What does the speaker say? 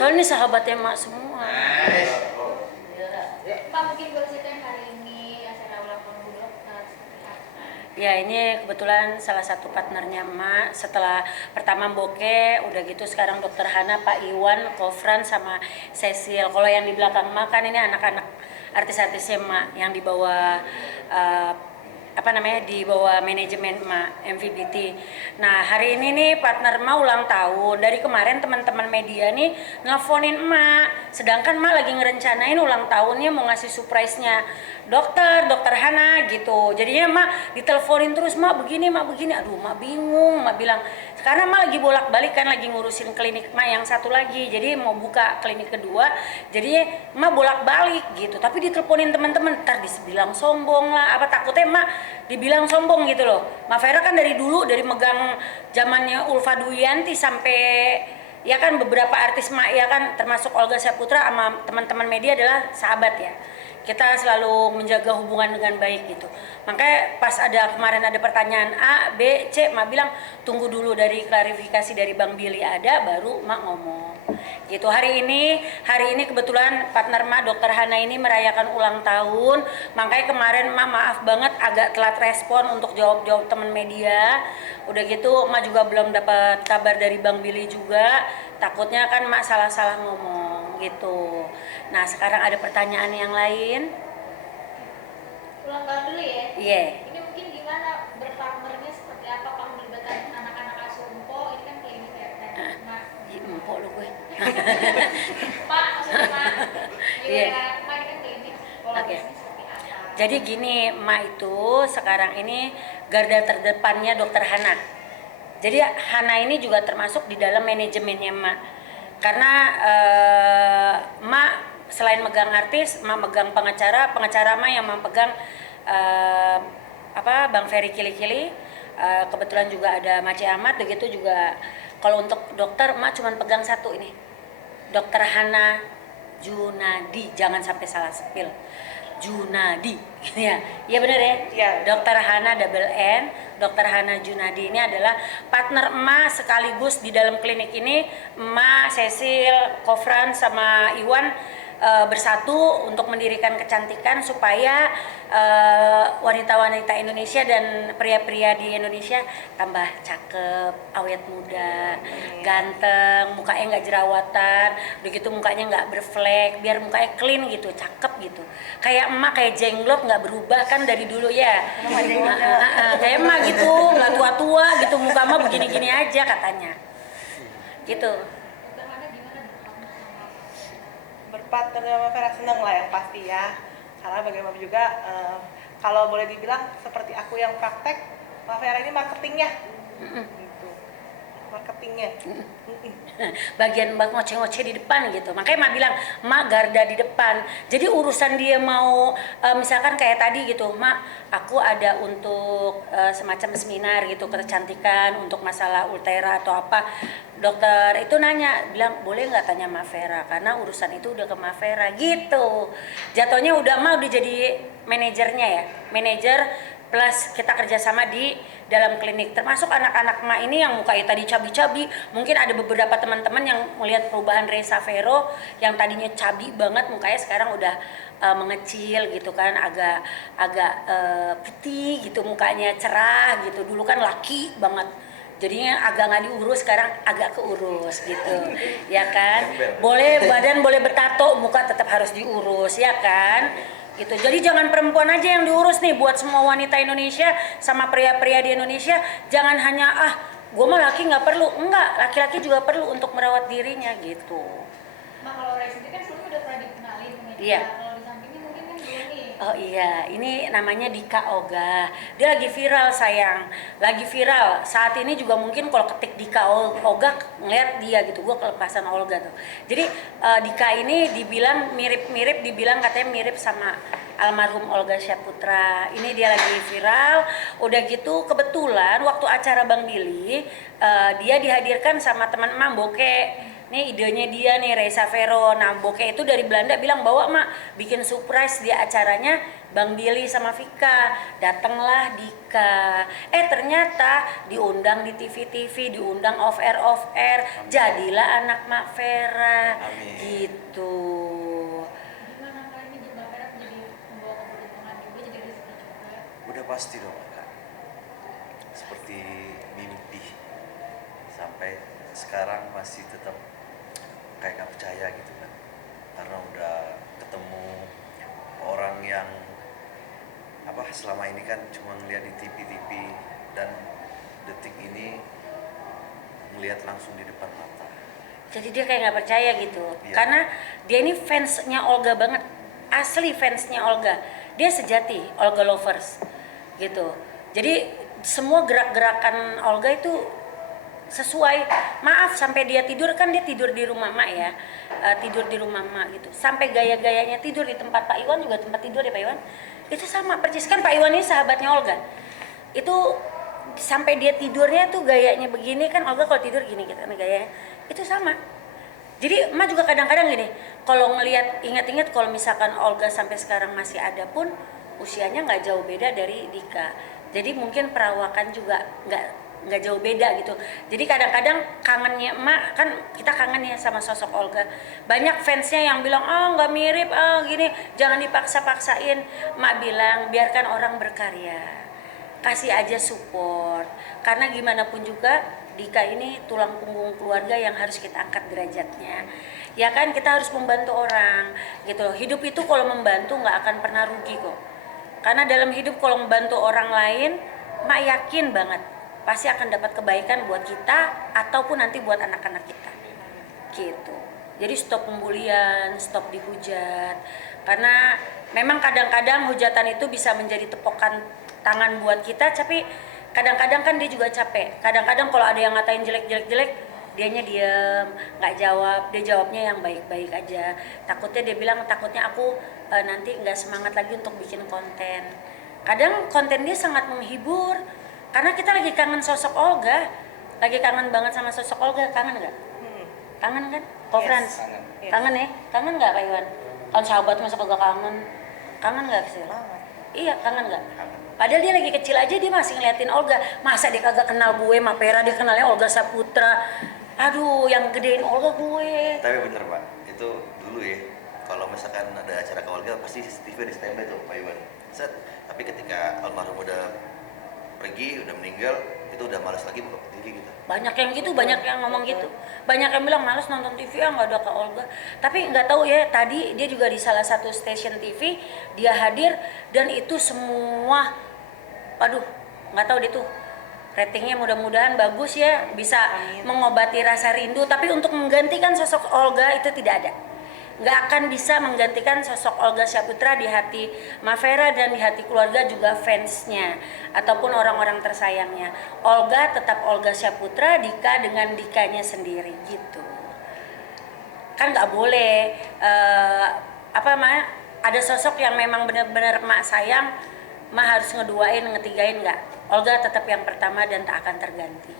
Soalnya ini sahabatnya emak semua. Pak, mungkin boleh ceritain hari ini acara ulang tahun Bu Dokter seperti apa? Ya ini kebetulan salah satu partnernya emak. Setelah pertama Boke, udah gitu sekarang Dokter Hana, Pak Iwan, Kofran sama Cecil. Kalau yang di belakang emak kan ini anak-anak artis-artisnya emak yang dibawa di bawah manajemen emak MVBT. Nah hari ini nih partner emak ulang tahun. Dari kemarin teman-teman media nih nelfonin emak, sedangkan emak lagi ngerencanain ulang tahunnya mau ngasih surprise-nya dokter Hana gitu. Jadinya emak diteleponin terus, emak begini. Aduh emak bingung, emak bilang karena emak lagi bolak-balik kan, lagi ngurusin klinik emak yang satu lagi, jadi mau buka klinik kedua, jadi emak bolak-balik gitu. Tapi diteleponin teman-teman, ntar dibilang sombong lah, apa takutnya emak dibilang sombong gitu loh. Mak Vera kan dari dulu, dari megang zamannya Ulfa Duyanti sampai ya kan beberapa artis emak ya kan, termasuk Olga Saputra sama teman-teman media adalah sahabat ya. Kita selalu menjaga hubungan dengan baik gitu. Makanya pas kemarin ada pertanyaan A, B, C, Mak bilang tunggu dulu dari klarifikasi dari Bang Billy ada, baru Mak ngomong. Gitu. Hari ini kebetulan partner Mak Dokter Hana ini merayakan ulang tahun. Makanya kemarin Mak maaf banget agak telat respon untuk jawab teman media. Udah gitu Mak juga belum dapat kabar dari Bang Billy juga. Takutnya kan Mak salah-salah ngomong gitu. Nah sekarang ada pertanyaan yang lain. Ulang tahun dulu ya? Iya. Ini mungkin gimana berpartnernya seperti apa Pak, melibatkan anak-anak Asumpo, ini kan klinik ya kan? Mak. Empok lu gue. Pak, maksudnya Pak. Iya. Ya, Mak ini kan klinik, kolaborasinya seperti apa? Jadi gini, Mak itu sekarang ini garda terdepannya Dokter Hana. Jadi Hana ini juga termasuk di dalam manajemennya Mak. Karena Mak selain megang artis, Mak megang pengacara Mak yang memegang Bang Ferry Kili-Kili. Kebetulan juga ada Maci Ahmad, begitu juga kalau untuk dokter Mak cuma pegang satu ini. Dokter Hana Junadi, jangan sampai salah spell. Junadi, ya, iya benar ya. Iya. Dokter Hana double N, Dokter Hana Junadi ini adalah partner emak sekaligus di dalam klinik ini. Emak, Cecil, Kofran sama Iwan bersatu untuk mendirikan kecantikan supaya wanita-wanita Indonesia dan pria-pria di Indonesia tambah cakep, awet muda, ganteng, mukanya nggak jerawatan, begitu mukanya nggak berflek, biar mukanya clean gitu, cakep gitu. Kayak emak kayak jenglot nggak berubah kan dari dulu ya. Kayak emak gitu, nggak tua-tua gitu, muka emak begini-gini aja katanya. Gitu. Dokter Hana gimana berpartner sama Berpartner sama Vera seneng lah yang pasti ya, karena bagaimana juga kalau boleh dibilang seperti aku yang praktek, Mbak Vera ini marketingnya gitu. Marketingnya Bagian mbak ngoceh-ngoceh di depan gitu, makanya mak bilang mak garda di depan. Jadi urusan dia mau misalkan kayak tadi gitu, mak aku ada untuk semacam seminar gitu kecantikan untuk masalah ultera atau apa, dokter itu nanya bilang boleh nggak tanya Mak Vera, karena urusan itu udah ke Mak Vera gitu. Jatuhnya udah jadi manajernya ya, manajer plus kita kerjasama di dalam klinik, termasuk anak-anak emak ini yang mukanya tadi cabi-cabi. Mungkin ada beberapa teman-teman yang melihat perubahan Reza Vero yang tadinya cabi banget mukanya, sekarang udah mengecil gitu kan, agak putih gitu, mukanya cerah gitu. Dulu kan laki banget, jadinya agak nggak diurus, sekarang agak keurus gitu ya kan. Boleh badan boleh bertato, muka tetap harus diurus ya kan gitu. Jadi jangan perempuan aja yang diurus nih, buat semua wanita Indonesia sama pria-pria di Indonesia, jangan hanya gue mah laki nggak perlu, enggak, laki-laki juga perlu untuk merawat dirinya gitu. Mak, kalau Reza kan sebelumnya udah pernah dikenalin media. Iya. Kalau di sampingnya mungkin kan belum nih. Oh iya, ini namanya Dika Oga. Dia lagi viral sayang, lagi viral. Saat ini juga mungkin kalau ketik Dika Oga ngeliat dia gitu, gue kelepasan Olga tuh. Jadi Dika ini dibilang mirip-mirip, dibilang katanya mirip sama almarhum Olga Saputra. Ini dia lagi viral. Udah gitu kebetulan waktu acara Bang Billy, dia dihadirkan sama teman emak Boke. Nih idenya dia nih, Reza Vero. Nah Boke itu dari Belanda bilang bawa mak bikin surprise di acaranya Bang Billy sama Vika, datanglah Dika. Ternyata diundang di TV-TV, diundang off air, jadilah anak Mak Vera. Amin. Gitu. Gimana kali ini Mbak Vera jadi membawa keberuntungan juga, jadi rezeki juga? Udah pasti dong Kak. Seperti mimpi. Sampai sekarang masih tetap kayak gak percaya gitu kan. Karena udah ketemu orang yang selama ini kan cuma ngeliat di TV dan detik ini ngelihat langsung di depan mata. Jadi dia kayak nggak percaya gitu, Iya. karena dia ini fansnya Olga banget, asli fansnya Olga. Dia sejati Olga lovers, gitu. Jadi semua gerak-gerakan Olga itu sesuai. Maaf sampai dia tidur, kan dia tidur di rumah Mak ya, tidur di rumah Mak gitu. Sampai gaya-gayanya tidur di tempat Pak Iwan juga tempat tidur ya Pak Iwan. Itu sama persis, kan Pak Iwan ini sahabatnya Olga. Itu sampai dia tidurnya tuh gayanya begini, kan Olga kalau tidur gini gitu kan gayanya. Itu sama. Jadi Emak juga kadang-kadang gini, kalau ngelihat ingat-ingat kalau misalkan Olga sampai sekarang masih ada pun usianya nggak jauh beda dari Dika. Jadi mungkin perawakan juga nggak jauh beda gitu. Jadi kadang-kadang kangennya Emak, kan kita kangen ya sama sosok Olga. Banyak fansnya yang bilang nggak mirip, gini, jangan dipaksa-paksain. Emak bilang biarkan orang berkarya, kasih aja support. Karena gimana pun juga Dika ini tulang punggung keluarga yang harus kita angkat derajatnya. Ya kan, kita harus membantu orang gitu loh. Hidup itu kalau membantu nggak akan pernah rugi kok. Karena dalam hidup kalau membantu orang lain, Mak yakin banget pasti akan dapat kebaikan buat kita ataupun nanti buat anak-anak kita. Gitu. Jadi stop pembulian, stop dihujat. Karena memang kadang-kadang hujatan itu bisa menjadi tepokan tangan buat kita, tapi kadang-kadang kan dia juga capek. Kadang-kadang kalau ada yang ngatain jelek-jelek, dianya diem, nggak jawab. Dia jawabnya yang baik-baik aja. Takutnya dia bilang, takutnya aku nanti nggak semangat lagi untuk bikin konten. Kadang konten dia sangat menghibur, karena kita lagi kangen sosok Olga. Lagi kangen banget sama sosok Olga. Kangen nggak? Kangen kan? Ko Frans? kangen. Yes. Kangen ya? Kangen nggak Pak Iwan? Kan sahabat masa kagak kangen? Kangen nggak sih? Iya, kangen nggak? Padahal dia lagi kecil aja dia masih ngeliatin Olga. Masa dia kagak kenal gue, Mak Vera, dia kenalnya Olga Saputra. Aduh, yang gedein Olga gue. Tapi bener Pak, itu dulu ya. Kalau misalkan ada acara keluarga pasti CCTV di standby tuh Pak Iwan. Set. Tapi ketika almarhum udah pergi, udah meninggal, itu udah malas lagi buka TV gitu. Banyak yang gitu, banyak yang ngomong gitu. Banyak yang bilang males nonton TV, nggak ada Kak Olga. Tapi nggak tahu ya, tadi dia juga di salah satu stasiun TV, dia hadir dan itu semua, aduh, nggak tahu dia tuh ratingnya mudah-mudahan bagus ya, bisa mengobati rasa rindu. Tapi untuk menggantikan sosok Olga itu tidak ada. Nggak akan bisa menggantikan sosok Olga Saputra di hati Mak Vera dan di hati keluarga juga fansnya ataupun orang-orang tersayangnya. Olga tetap Olga Saputra, Dika dengan Dikanya sendiri gitu. Kan nggak boleh ada sosok yang memang benar-benar Mak sayang, Mak harus ngeduain, ngetigain nggak. Olga tetap yang pertama dan tak akan terganti.